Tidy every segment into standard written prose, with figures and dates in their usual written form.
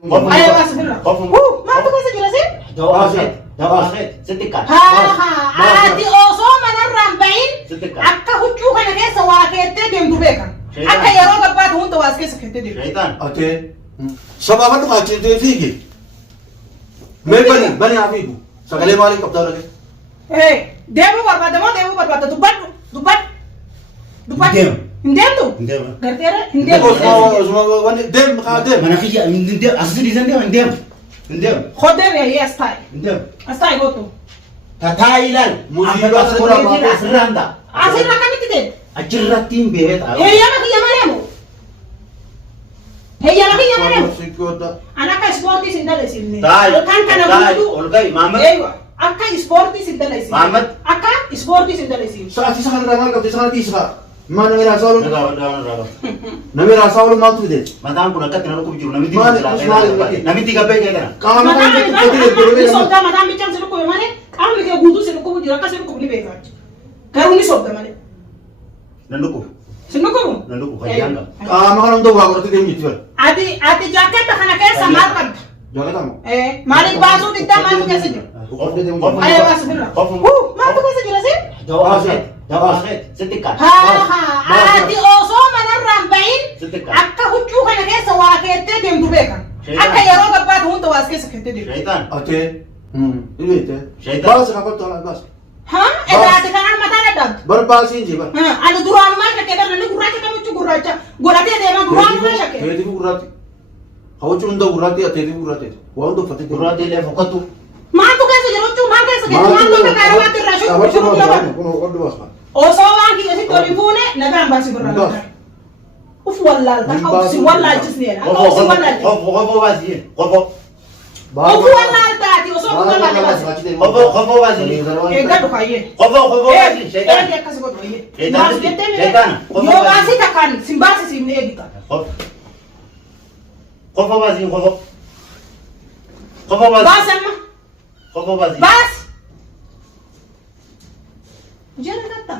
Ayo mas birra. Maaltu keessa jira si? Dawaasee sitti kan. Ati osoo manarraan bahin akka huccuu kana keessa waa keettee deemtu beekan. Akka yeroo gabbaatu hunda waas keessa keettee deemtu. Shaytaan. Ate sababa dhugaa jettee fiigi. Mee bani haa fiigu. Sagalee maaliif qabdaa dhage? Deemuu barbaadda moo deemuu barbaadda? Dubbadhu. Hin deemtu? Garteera hin deemtu. Deem kaa deem. Mana kiyya hin deemu asii dhiisan deemu hin deemu. Hodee beeyee as taa'i. As taa'i gootu. Tataayilaan. Muuziqaa Asirraa maata asirraan ta'a. Asirra akkamitti deemu? Achirratti hin beekee ta'a. Heeyyama kiyya mareemu. Heeyyama kiyya mareemu. An akka ispoortii sin dalaisiifne. Kan kana guutuu. Ol gahi Maamad. Akka ispoortii sin dalaisiifne. Maamad. Akka ispoortii sin dalaisiifne. Sa'aatii isa kanarraa maal qabdi? Sa'aatii isa maa namni raasaa oolu? Nagaa. Namni raasaa oolu maaltu fide? Mataan kun akkatti na dhukkub jiru namitti Maali? namitti gabbee kee kana. Qaama Mataan kan isaa sobdaa mataan bichaan si dhukkube malee qaamni kee guutuu si dhukkubu jira akka si dhukkubu ni beekaa. Garuu ni sobda malee. Nan dhukkub. Si dhukkubu? Nan dhukkub fayyaan qaba. qaama kana hunda waa godhatee deemu jechuudha. Ati jaaketta kana keessa maal qabda? Jaallatamu. Maaliif baasuu diddaa maaltu keessa jira? Ayo baas birra. Maaltu keessa jira si? Dawaasee sitti kan. Ati osoo manarraan bahin akka huccuu kana keessa waa keettee deemtu beekan. Akka yeroo gabbaatu hunda waas keessa keettee deemtu. Shaytaan. Ate ilmeete. Shaytaan. Baasa kan kottu ala baasa. Edaati kanaan mataan addaatu. Bar baasiin jee bar. Ani duraanumaa shakkee barra ni gurraacha kamichu gurraacha godhatee deema duraanumaa shakkee. Teetifu gurraatti. Hawwachuun hunda gurraatti teetifu gurraatti. Waa hunda uffatee Gurraatti illee fokkattu. Maaltu keessa jira huccuu maal keessa jira maaltu akka kaarabaatti irraa shukkubu laban. Osoo waan kiyya sitti waliin fuune nagaan baasii birra. Uf wallaalta akka si wallaalchisneedha. Akka si wallaalchisneedha. Qofoo baasii. Qofoo. Uf wallaaltaati osoo wallaalta baasii. Qofoo baasii. Eeggadhu kaayyee. Qofoo baasii. Shaytaan. Eegi akkas godhu kaayyee. Shaytaan. Maas jettee Shaytaan. yoo baasii takkaan sin baasisiifne eegita. Qofoo baasii. Qofoo baasii. Baas amma. Qofoo baasii. Baas. Jala gatta.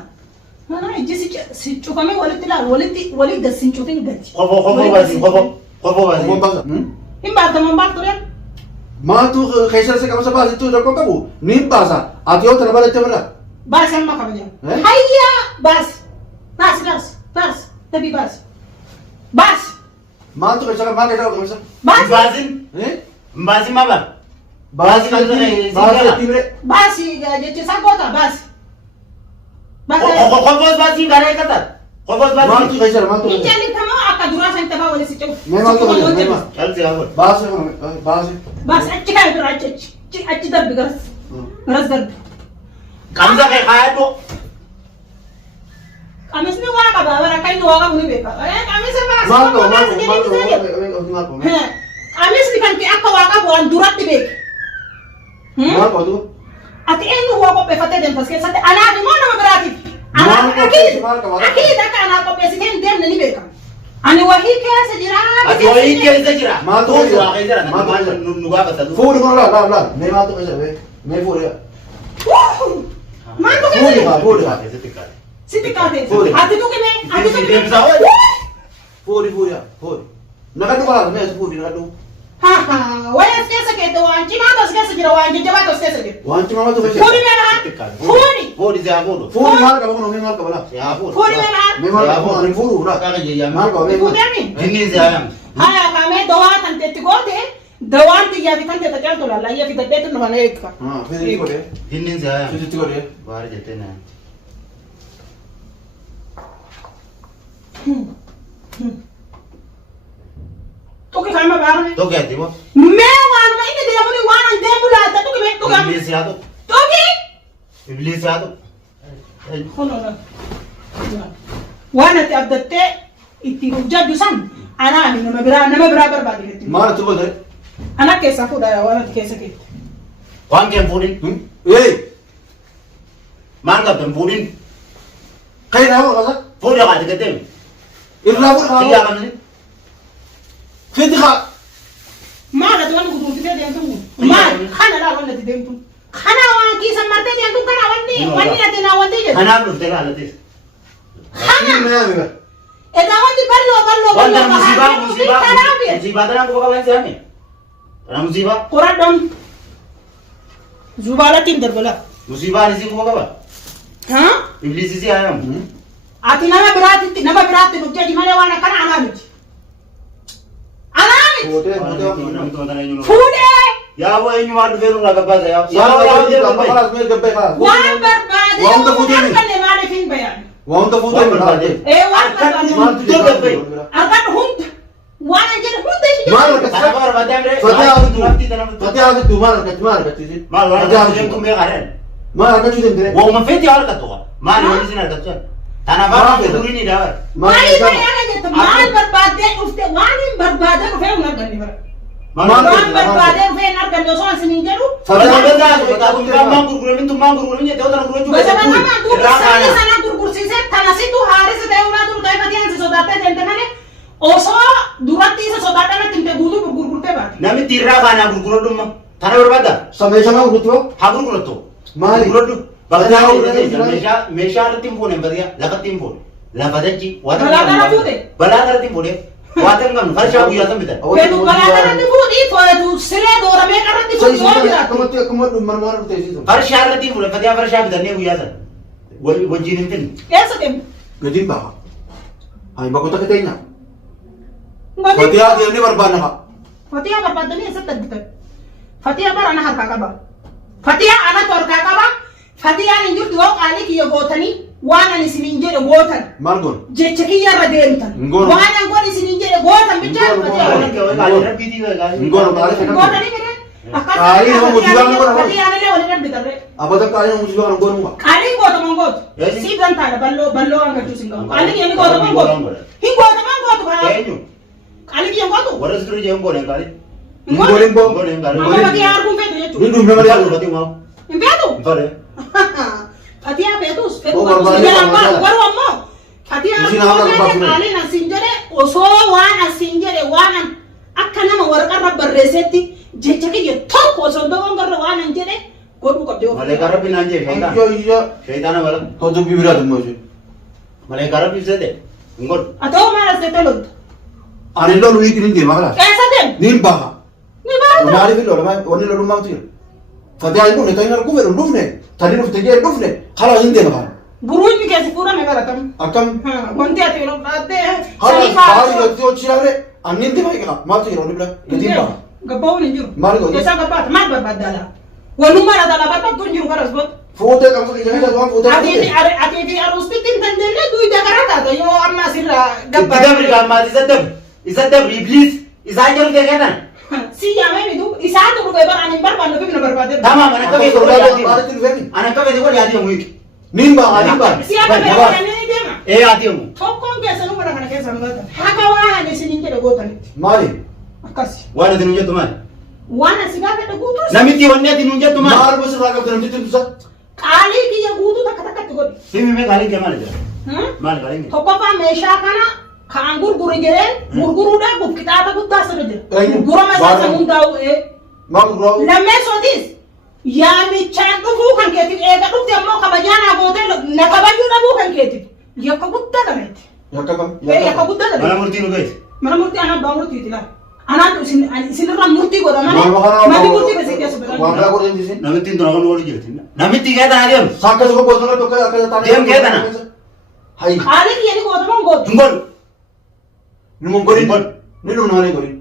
Mana ijji si cufamee walitti ilaalu walitti gassin cufin gatti. Qofoo baasii. Qofoo baasii. Hin baataman baatu ree. Maaltu keessa isa qabsa baasitu tokko qabu ni baasa. Ati yoo tana balatte mala. Baas amma kabaja. Hayya baas. Baas. Tabii baas. Baas. Maaltu keessa maal keessa qabsa? Baas. Baasin. Baasin ma bara. Baasi timre. Baasi jechisaa goota baas. Qofoo baasii garee kataa. Qofoo baasii. Maaltu keessa maaltu keessa? Ijaan tamaa akka duraa san tabaa waliin si cehu. Mee maaltu keessa? Mee maal? Chalsi haa godhu. Baasi. Baas achi kaa bira achi darbi garas darbi. Kamsa kee kaayadhu. Qamisni waa qaba bara akka inni waa qabu ni beeka. Qamisa baas. Qamisni kan kee akka waa qabu waan duratti beeka. Maal qotu? Ati eenyu waa qopheeffattee deemtas keessatti anaaf immoo nama biraatiif. Akiid akka anaa qopheessitee hin deemne ni beeka. Ani wahii keessa jira. Ati wahii keessa jira. Maaltu keessa jira? Nu gaafatan. Fuudhi kun laal. Mee maaltu keessa mee fuudhi. Maaltu keessa? Fuudhi. Sitti kaatee. Ati tuqime. Fuudhi. Nakadhu kalaa mee fuudhi nakadhu. Wayii as keessa keessa waan cimaatu as keessa jira waan jajjabaatu as keessa jira. Waan cimaatu keessa. Fuudhi mee maal? Fuudhi. Fuudhi siyaa fuudhu. Fuudhi maal qaba kun mee maal qaba laa? Siyaa fuudhu. Fuudhi mee maal? Mee maal qaba ani fuudhu laa? Kaana jeeyyaa. Maal qaba mee maal? Fuudhami. Jinni siyaa yaam. Haya kaamee dawaa tan teetti goote dawaan xiyyaa fi kan teetta caaltu laalla iyya fi taddeetu nufana eegka. Fiizitti godhee. Jinni siyaa yaam. Fiizitti godhee. Baari jettee naan. Tuki kaama baarame. Tokko yaatti moo? Mee waanuma inni deemuni waan an deemu laata tuki mee tuki. Ibliis yaa tokko. Tuki. Ibliis yaa tokko. Waan ati abdattee ittiin hojjaddu san anaani nama biraa barbaade jetti. Maal ati godhee? Ana keessaa fuudhaa waan ati keessa keetti. Waan kee fuudhin. Maal qabdan fuudhin? Kan naa qaba. Fuudha qaati gaddee. Irraa fuudha. Xiyyaa qabni. Fiitti haa. Maal ati waan guduunfitee deemtu maal kana laa waan ati deemtu. Kana waan kiisa martee deemtu kana wanni ati naa wanti jedhu. Kanaaf dhuftee laalatis. Kana. Egaa wanti balloo Wanta musiibaa tanaan quba qaban si'ame. Ana musiba. Qoradham. Zubaalatiin darbala. Musiba ni singkuma kaba. Ha? Iblis isi ayam. Ati nama biraatti nu jadi malee waan akkana anaa miti. Anaa miti. Fuudhee. Ya wa eenyu waan dhufee nurraa gabbaasa yaa. Waan barbaade arganne maaliif hin bayan? waan barbaade. Waan barbaade. Argan hunda. Waan jedhe hunda ishee. Maal argatti? Fatee haasatu maal argatti? Maal waan argatti kumee qareen. Maal argachuu danda'e? Wauma feeti yaa argattu waa. Maal waan isin argattu? Tana baara furii ni daawar. Maal barbaade dhufte waan hin barbaade dhufee hin arganne bara. Waan barbaade dhufee hin arganne osoo isin hin jedhu. Maan gurguramin jettee otana gurgurachuu gosa namaa gurgursaanii sana gurgursiisee tanasitu haarisa ta'ee ulaa turu ta'ee fatii ansi sodaatee deemte malee osoo duratti isa sodaadhaan timte guutuu gurgurtee baate. Namitti irraa baanaa gurguradhumma. Tana barbaadda? Sameeshamaa gurgurtuu? Haa gurgurattu. Maali? Gurguradhu. Meeshaa irratti hin fuune badiyaa lafatti hin fuune. Lafa dachi. Balaa kana fuute? Balaa irratti hin fuune. Waata hin qabnu farshaa guyyaa san bitan. Feetu balaa kanatti fuudhii feetu siree dooramee qarratti fuudhii yoo biraatti. Akkuma dhumman dhufteessisu. Farshaa irratti hin fuune fatiyaa farshaa bitannee guyyaa san. Wajjin hin finne. Eessa deemu? Gadiin baha. Ayi bakkoota keenya. Fatiyaa deemnee barbaadna fa'a. Fatiyaa barbaadanii eessatti argitan? Fatiyaa bara ana harkaa qaba. Fatiyaa anatu harkaa qaba. Fatiyaan hin jirtu yoo qaalii kiyya gootanii waan ani isiniin jedhe gootan. Maal goon? Jecha kiyya irra deemtan. Waan an goon isiniin jedhe gootan bichaa fatiyaa. Ngoon Gootanii mire. Qaalii nama mujibaa kan godhamu. Fatiyaan illee waliin argitarre. Abata qaalii nama mujibaa kan godhamu. Qaaliin gootaman gootu. Sii gantaadha balloo hangachuu sin gahu. Qaalii kiyya ni gootaman gootu. Hin gootaman gootu kanaa. Qaalii kiyya gootu. Warra sikirii jee hin goone qaalii. Ngoon boo. Amma fatiyaa arguun feetu jechuudha. Ni duumee malee Fatii maa. Hin feetu? Fare. Fatiyaa feetus feetu garuu ammoo fatiyaa qaaliin asiin jedhe osoo waan asiin jedhe waan akka nama warqarra barreessetti jecha kiyya tokko osoo dogongarra waan an jedhe godhuu qabdee of. Maleekaa rabbi naan jee shaytaan. Shaytaana bala. Hojii biraatu immoo ishee. Maleekaa rabbi ibsate hin godhu. Atoo maal asirratti loltu? Ani lolu wiikin hin deema kalaas. Keessa deemu? Niin baha. Ni baatu. Maaliif lola wanni lolu maal jira? Fatiyaan kun kan arguu fedhu dhufne tani dhufte jee dhufne kalaas hin deema kana. Buruun keessi fuudhame baratamu. Akkam? Wanti ati yeroo fudhattee. Haala yooti yoo chiraare annin deema eegaa maaltu jira wani bira gatiin baha. Gabbaa'uun hin jiru. Maal godhu? Keessa gabbaata maal barbaadda alaa? Walummaa dhala barbaaddu hin jiru garas godhu. Fuutee qabsa ijaaraa waan fuutee. Ati fi aruustitti hin dandeenye duwidda gara taata yoo amma asirraa Itti dabri gaammaati isa dabri ibliis isaa jiru ta'e kennan. Si yaamee miidhu isaatu dhufee bara ani hin barbaanne fi na barbaadee. Tamam ana kabeeti wal yaadii. Maalitti dhufeeti? Ana kabeeti wal yaadii mu hiiki. Niin baha niin baha. Si akka bira godhanii ni deema. Yaadii mu. Tokkoon keessanuu mana kana keessaa nu galtan. Haga waan ani isiniin jedhe gootanitti. Maali? Akkasi. Waan ati nuun jettu maali? Waan asi gaafa jedhe guutuus. Namitti wanni ati nuun jettu maali? Maal gosa irraa qabdu namtitti ibsa? Qaalii kiyya guutuu takka takkatti godhi. Himi mee qaalii kee maali jira? Maali qaalii kee? Tokkoffaa meeshaa kana kan gurguru jedhee gurguruudhaaf buqqixaata guddaa sirra jira. Eenyu? Gurgurama isaa hundaa'u. Maal gurguramu? Lammeessootis yaamichaan dhufuu kan keetiif eega dhufte ammoo kabajaan gootee na kabajuu dhabuu kan keetiif yakka guddaa qabeetti. Yakka kam? Yakka guddaa Mana qabeetti. murtii nu geessi. Mana murtii anaa abbaa murtiiti laa. Anaan isinirraa murtii godha malee manni murtii keessatti keessa Waan biraa godhan jisin? Namitti hin tuna kan wali jirti. Namitti kee tana deemu. Saakka suka bosona tokko akka taane. Deem kee tana. Hayi. Qaalii kiyya ni gootaman gootu. Hin godhu. Ni mun godhin. Ni dhumna malee godhin.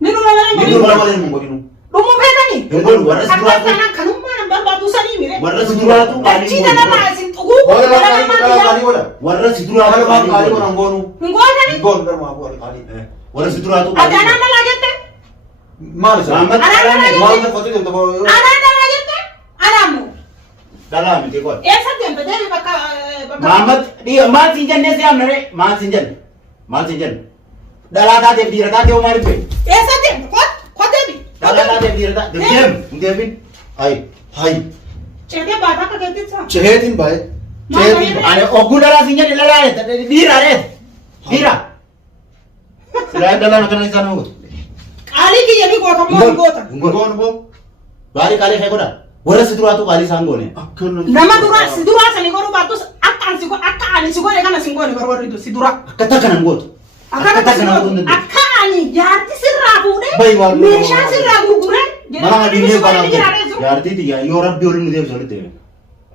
Ni dhuma malee Ni godhi. dhumna malee mun godhin. Dhumuu feetanii. Hin godhu warra si Akka duraatu. sanaan kanummaa nan barbaadu sanii mire. Warra si duraatu Dachii tanarraa isin dhuguu Wala godha qaalii namaa qaalii godha. warra si duraatu. Kala waan qaalii godhan goonu. hin gootanii. Goon dharmaa goon qaalii. Warra si duraatu. Ati anaan dhalaa jette. Maal isa? Muhammad Maal isa qotii deemte boo. Anaan dhalaa jette. Anaamoo. Dhalaa miti qoon. Eessa deemte deemi bakka. Muhammad maal siin jennee si amnare maal siin jenne maal siin jenne dhalaa taateef dhiira taatee maal ife Eessa deemte kot deemi. dhalaa taateef dhiira taatee deem hin deemin hayi Hayi. Ceetee baata akka keetti saa. Ceheetiin baay'ee. Ceheetiin baay'ee. ani ogguu dhalaa siin jenne dhalaa dhiira dhiira silaa dhalaa kana isaan hawwatu Qaalii kiyya ni gootamoo hin gootan. Goon boo. baarii qaalee fee godha warra si duraatu qaalii isaan goone Akkana. Nama duraa si duraa sanii godhuu baattus akka ani si godhe kana si godhe barbaadu si dura. akka takka nan gootu Akka ani jaarti sirraa fuudhee Bayi waan meeshaa sirraa gurguree Mana dinee bana. Jaartii tiyyaa yoo rabbi waliin nu deebisu walitti deebiin.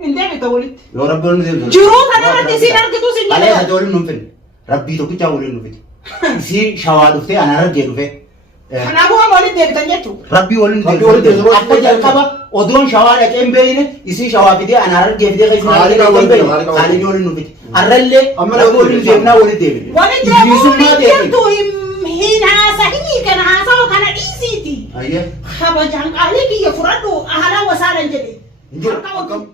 Indee bita walitti. Yoo rabbi waliin nu deebisu. Jiruu kana irratti isin argitu isin jedhe. Alee ati waliin nu hin fedne. Rabbii tokkichaa waliin nu fiti. Isii shawaa dhuftee ana argee dhufee. Kanaafuu amma walitti deebitan jechuudha. Rabbii waliin nu deebisu. Akka jalqaba odoon shawaa dhaqee hin beeyne isii shawaa fidee ana argee fidee keessumaa argee hin beeyne. Kaalii waliin nu fiti. Arrallee rabbi waliin deebinaa walitti deebine. Walitti deebiin hin haasa'inii kana haasa'u kana dhiisiiti. Ayyee. Kabajaan qaalii kiyya fudhadhu haala wasaalan jedhe. Injoo akkam.